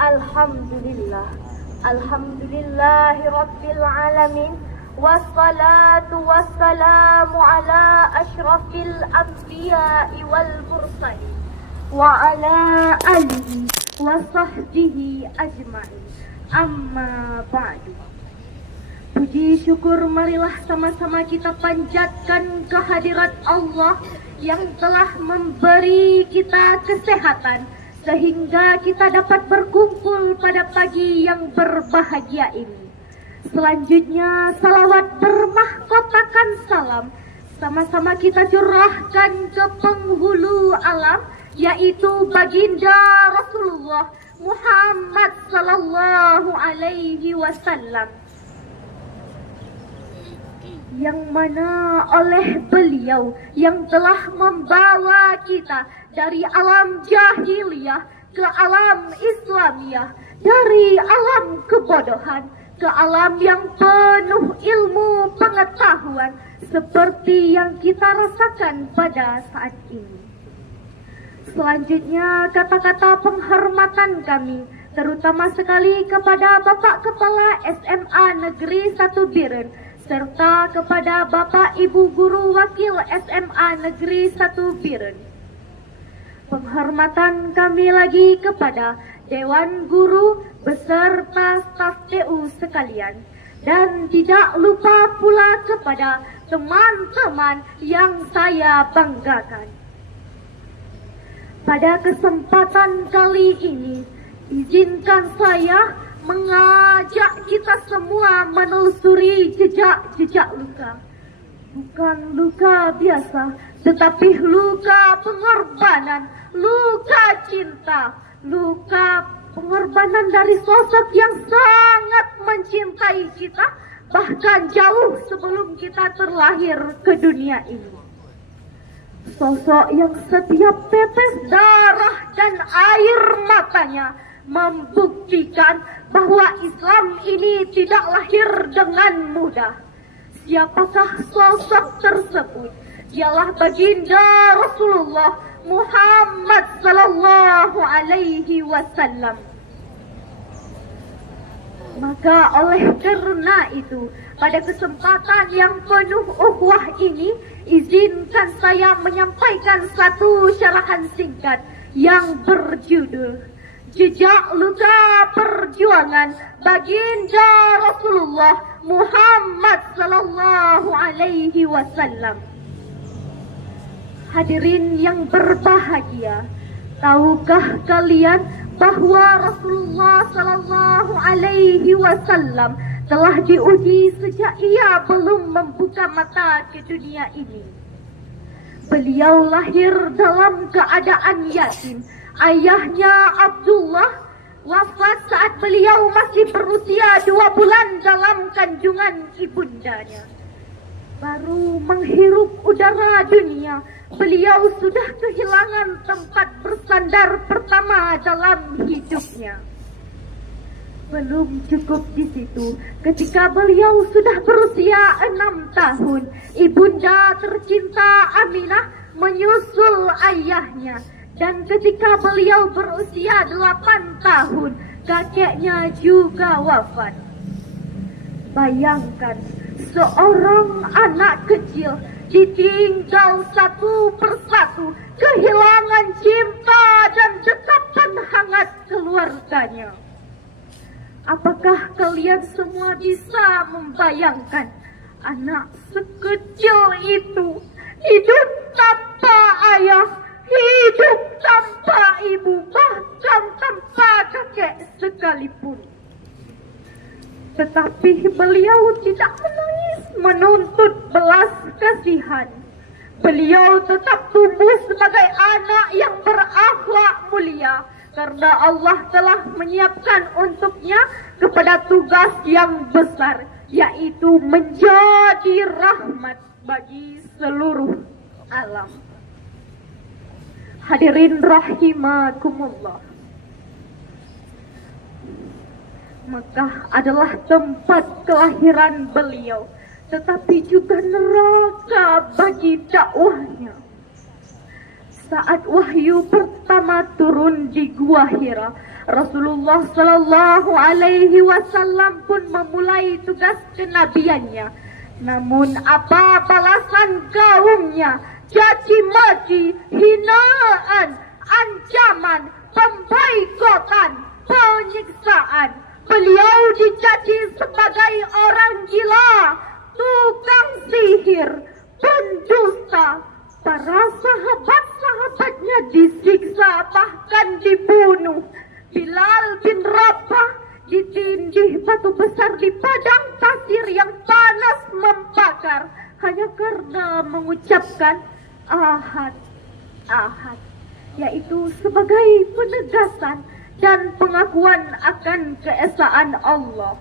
Alhamdulillah. Alhamdulillahi Rabbil Alamin. Wassalatu wassalamu ala ashrafil anbiya'i wal mursalin wa ala alihi wa sahbihi ajma'in. Amma ba'du. Puji syukur marilah sama-sama kita panjatkan kehadirat Allah yang telah memberi kita kesehatan sehingga kita dapat berkumpul pada pagi yang berbahagia ini. Selanjutnya salawat bermahkotakan salam sama-sama kita curahkan ke penghulu alam, yaitu baginda Rasulullah Muhammad sallallahu alaihi wasallam, yang mana oleh beliau yang telah membawa kita dari alam jahiliyah ke alam Islamiyah, dari alam kebodohan ke alam yang penuh ilmu pengetahuan seperti yang kita rasakan pada saat ini. Selanjutnya kata-kata penghormatan kami terutama sekali kepada Bapak Kepala SMA Negeri 1 Biren serta kepada Bapak Ibu Guru Wakil SMA Negeri 1 Biren. Penghormatan kami lagi kepada Dewan Guru beserta staf TU sekalian, dan tidak lupa pula kepada teman-teman yang saya banggakan. Pada kesempatan kali ini, izinkan saya mengajak kita semua menelusuri jejak-jejak luka. Bukan luka biasa, tetapi luka pengorbanan, luka cinta, luka pengorbanan dari sosok yang sangat mencintai kita, bahkan jauh sebelum kita terlahir ke dunia ini. Sosok yang setiap tetes darah dan air matanya membuktikan bahwa Islam ini tidak lahir dengan mudah. Siapakah sosok tersebut? Dialah baginda Rasulullah Muhammad sallallahu alaihi wasallam. Maka oleh karena itu, pada kesempatan yang penuh ukhuwah ini, izinkan saya menyampaikan satu syarahan singkat yang berjudul Jejak Luka Perjuangan Baginda Rasulullah Muhammad sallallahu alaihi wasallam. Hadirin yang berbahagia, tahukah kalian bahwa Rasulullah sallallahu alaihi wasallam telah diuji sejak ia belum membuka mata ke dunia ini? Beliau lahir dalam keadaan yatim. Ayahnya Abdullah wafat saat beliau masih berusia 2 bulan dalam kandungan ibundanya. Baru menghirup udara dunia, beliau sudah kehilangan tempat bersandar pertama dalam hidupnya. Belum cukup di situ, ketika beliau sudah berusia 6 tahun, ibunda tercinta Aminah menyusul ayahnya. Dan ketika beliau berusia 8 tahun, kakeknya juga wafat. Bayangkan, seorang anak kecil ditinggal satu persatu, kehilangan cinta dan dekapan hangat keluarganya. Apakah kalian semua bisa membayangkan anak sekecil itu hidup tanpa ayah, hidup tanpa ibu, bahkan tanpa kakek sekalipun? Tetapi beliau tidak menangis menuntut belas kasihan. Beliau tetap tumbuh sebagai anak yang berakhlak mulia, karena Allah telah menyiapkan untuknya kepada tugas yang besar, yaitu menjadi rahmat bagi seluruh alam. Hadirin rahimakumullah, Mekah adalah tempat kelahiran beliau, tetapi juga neraka bagi dakwahnya. Saat wahyu pertama turun di Gua Hira, Rasulullah Sallallahu Alaihi Wasallam pun memulai tugas kenabiannya. Namun apa balasan kaumnya? Caci maki, hinaan, ancaman, pemboikotan, penyiksaan. Beliau dicaci sebagai orang gila, tukang sihir, pendusta. Para sahabat-sahabatnya disiksa bahkan dibunuh. Bilal bin Rabah ditindih batu besar di padang pasir yang panas membakar hanya karena mengucapkan ahad, ahad, yaitu sebagai penegasan dan pengakuan akan keesaan Allah.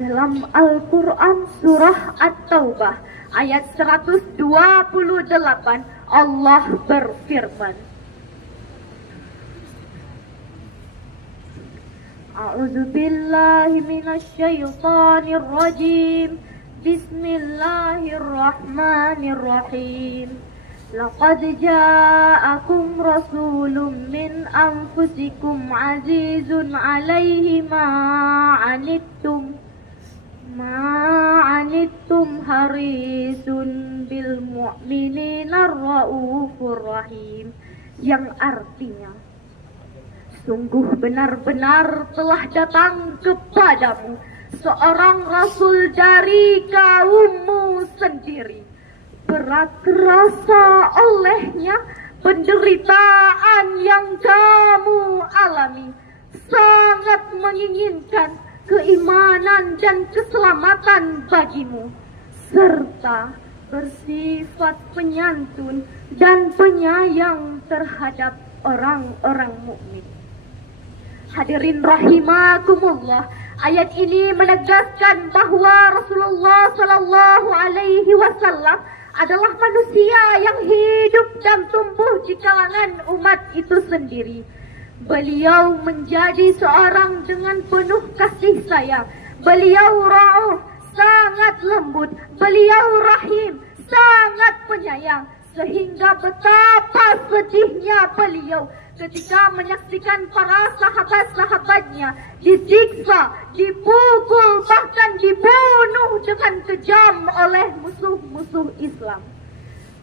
Dalam Al-Quran surah At-Taubah ayat 128 Allah berfirman, A'udzu billahi minasyaitonir rajim. Bismillahirrahmanirrahim. Laqad ja'akum rasulun min anfusikum azizun 'alaihi ma'anittum harisun bil mu'minina raufur rahim, yang artinya sungguh benar-benar telah datang kepadamu seorang rasul dari kaummu sendiri. Berat terasa olehnya penderitaan yang kamu alami, sangat menginginkan keimanan dan keselamatan bagimu, serta bersifat penyantun dan penyayang terhadap orang-orang mukmin. Hadirin rahimakumullah, ayat ini menegaskan bahwa Rasulullah Sallallahu Alaihi Wasallam adalah manusia yang hidup dan tumbuh di kalangan umat itu sendiri. Beliau menjadi seorang dengan penuh kasih sayang. Beliau ra'uf, sangat lembut. Beliau rahim, sangat penyayang. Sehingga betapa sedihnya beliau ketika menyaksikan para sahabat-sahabatnya disiksa, dipukul, bahkan dibunuh dengan kejam oleh musuh-musuh Islam.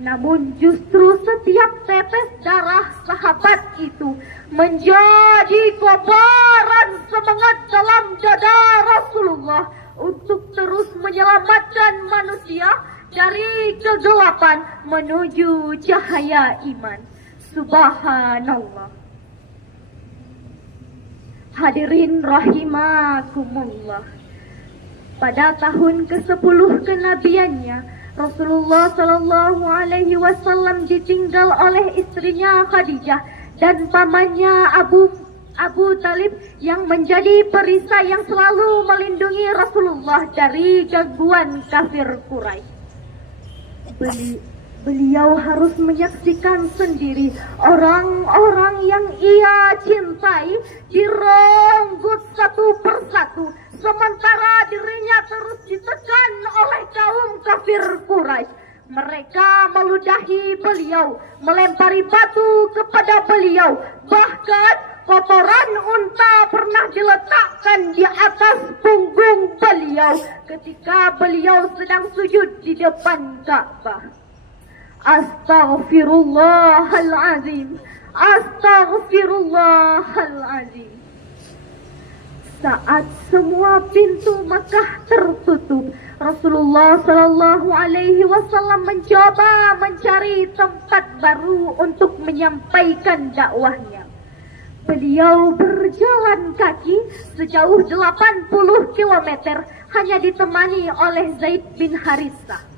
Namun justru setiap tetes darah sahabat itu menjadi kobaran semangat dalam dada Rasulullah untuk terus menyelamatkan manusia dari kegelapan menuju cahaya iman. Subhanallah. Hadirin rahimakumullah. Pada tahun ke-10 kenabiannya, Rasulullah Sallallahu Alaihi Wasallam ditinggal oleh istrinya Khadijah dan pamannya Abu Talib yang menjadi perisai yang selalu melindungi Rasulullah dari gangguan kafir Quraisy. Beliau harus menyaksikan sendiri orang-orang yang ia cintai direnggut satu persatu, sementara dirinya terus ditekan oleh kaum kafir Quraisy. Mereka meludahi beliau, melempari batu kepada beliau, bahkan kotoran unta pernah diletakkan di atas punggung beliau ketika beliau sedang sujud di depan Ka'bah. Astaghfirullahalazim. Astaghfirullahalazim. Saat semua pintu Makkah tertutup, Rasulullah Sallallahu Alaihi Wasallam mencoba mencari tempat baru untuk menyampaikan dakwahnya. Beliau berjalan kaki sejauh 80 km hanya ditemani oleh Zaid bin Harithah.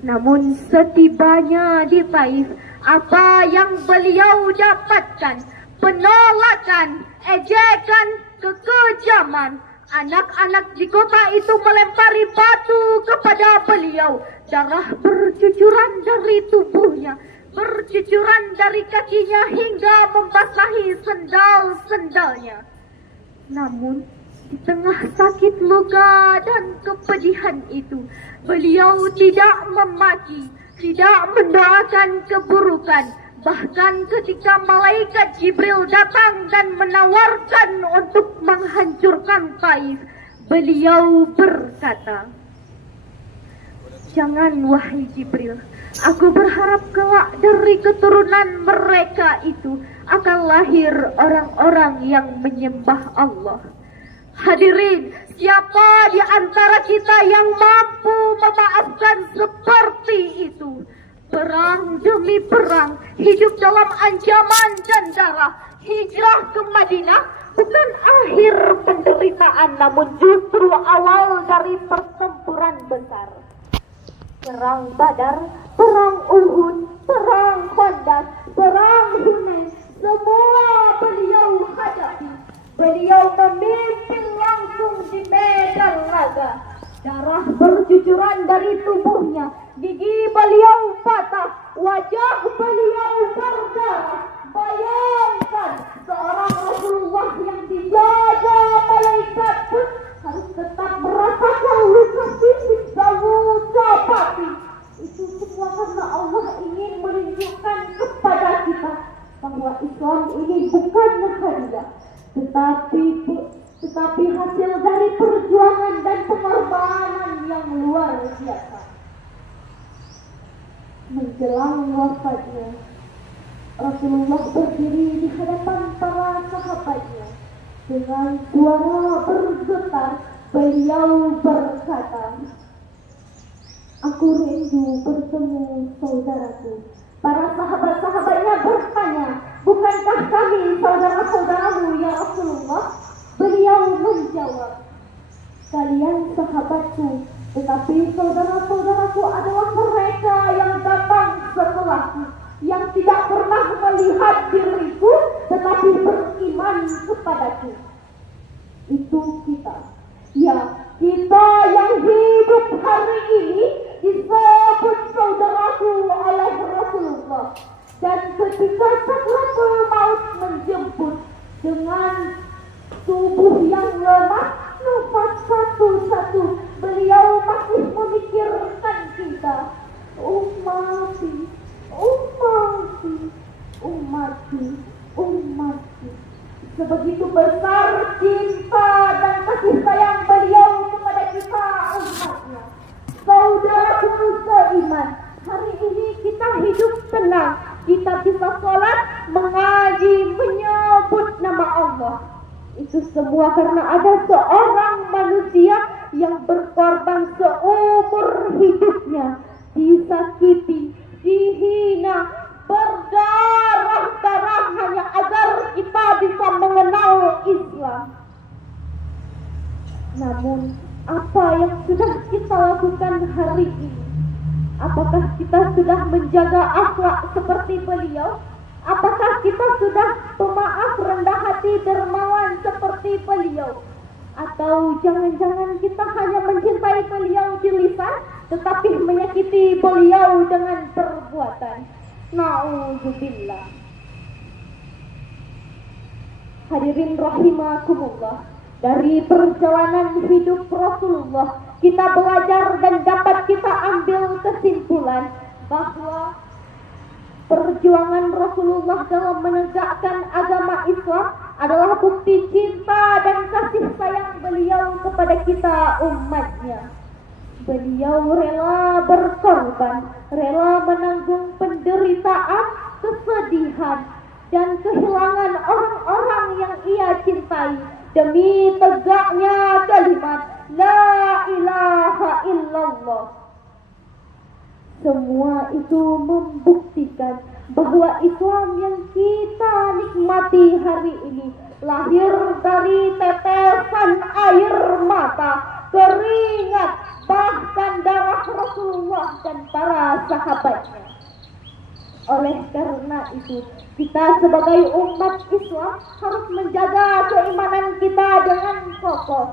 Namun setibanya di Taif, apa yang beliau dapatkan? Penolakan, ejekan, kekejaman. Anak-anak di kota itu melempari batu kepada beliau. Darah bercucuran dari tubuhnya, bercucuran dari kakinya hingga membasahi sendal-sendalnya. Namun di tengah sakit luka dan kepedihan itu, beliau tidak memaki, tidak mendoakan keburukan. Bahkan ketika malaikat Jibril datang dan menawarkan untuk menghancurkan Taif, beliau berkata, "Jangan wahai Jibril, aku berharap kelak dari keturunan mereka itu akan lahir orang-orang yang menyembah Allah." Hadirin, siapa di antara kita yang mampu memaafkan seperti itu? Perang demi perang, hidup dalam ancaman dan darah, hijrah ke Madinah bukan akhir penderitaan, namun justru awal dari pertempuran besar. Perang Badar, perang Uhud, perang Khandaq, perang Hunain, semua beliau hadapi. Beliau memimpin langsung di medan laga. Darah bercucuran dari tubuhnya, gigi beliau patah, wajah beliau berdarah. Bayangkan seorang Rasulullah yang dijaga malaikat pun harus tetap merasakan luka fisik dan luka batin. Itu semua karena Allah ingin menunjukkan kepada kita bahwa Islam ini bukan hadiah, tetapi hasil dari perjuangan dan pengorbanan yang luar biasa. Menjelang wafatnya, Rasulullah berdiri di hadapan para sahabatnya. Dengan suara bergetar, beliau berkata, "Aku rindu bertemu saudaraku." Para sahabat-sahabatnya bertanya, "Bukankah kami saudara-saudaramu ya Rasulullah?" Beliau menjawab, "Kalian sahabatku, tetapi saudara-saudaraku adalah mereka yang datang setelahku, yang tidak pernah melihat diriku, tetapi beriman kepadaku." Itu kita. Ya, kita yang hidup hari ini disebut saudaraku oleh Rasulullah. Dan ketika sakratul maut menjemput dengan tubuh yang lemah, nafas satu-satu, beliau masih memikirkan kita. Ummati, ummati, ummati, ummati. Sebegitu besar cinta dan kasih sayang beliau kepada kita umatnya. Saudaraku seiman, hari ini kita hidup tenang. Kita bisa sholat, mengaji, menyebut nama Allah. Itu semua karena ada seorang manusia yang berkorban seumur hidupnya, disakiti, dihina, berdarah-darah hanya agar kita bisa mengenal Islam. Namun, apa yang sudah kita lakukan hari ini? Apakah kita sudah menjaga akhlak seperti beliau? Apakah kita sudah pemaaf, rendah hati, dermawan seperti beliau? Atau jangan-jangan kita hanya mencintai beliau di lisan, tetapi menyakiti beliau dengan perbuatan? Na'udzubillah. Hadirin rahimakumullah, dari perjalanan hidup Rasulullah kita belajar dan dapat kita ambil kesimpulan bahwa perjuangan Rasulullah dalam menegakkan agama Islam adalah bukti cinta dan kasih sayang beliau kepada kita umatnya. Beliau rela berkorban, rela menanggung penderitaan, kesedihan, dan kehilangan orang-orang yang ia cintai demi tegaknya kalimat La ilaha illallah. Semua itu membuktikan bahwa Islam yang kita nikmati hari ini lahir dari tetesan air mata, keringat, bahkan darah Rasulullah dan para sahabatnya. Oleh karena itu, kita sebagai umat Islam harus menjaga keimanan kita dengan kokoh,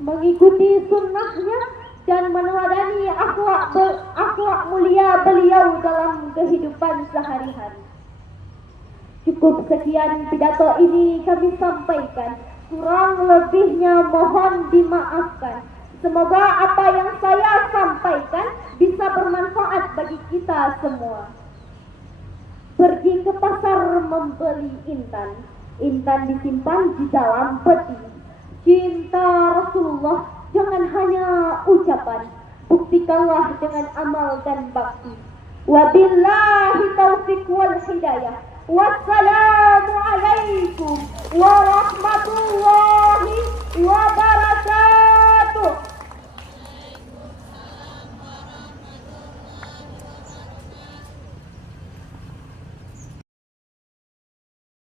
mengikuti sunnahnya dan meneladani akhlak mulia beliau dalam kehidupan sehari-hari. Cukup sekian pidato ini kami sampaikan. Kurang lebihnya mohon dimaafkan. Semoga apa yang saya sampaikan bisa bermanfaat bagi kita semua. Pergi ke pasar membeli intan. Intan disimpan di dalam peti. Cinta Rasulullah jangan hanya ucapan, buktikanlah dengan amal dan bakti. Wabillahi taufiq wal hidayah. Wassalamu alaikum warahmatullahi wabarakatuh.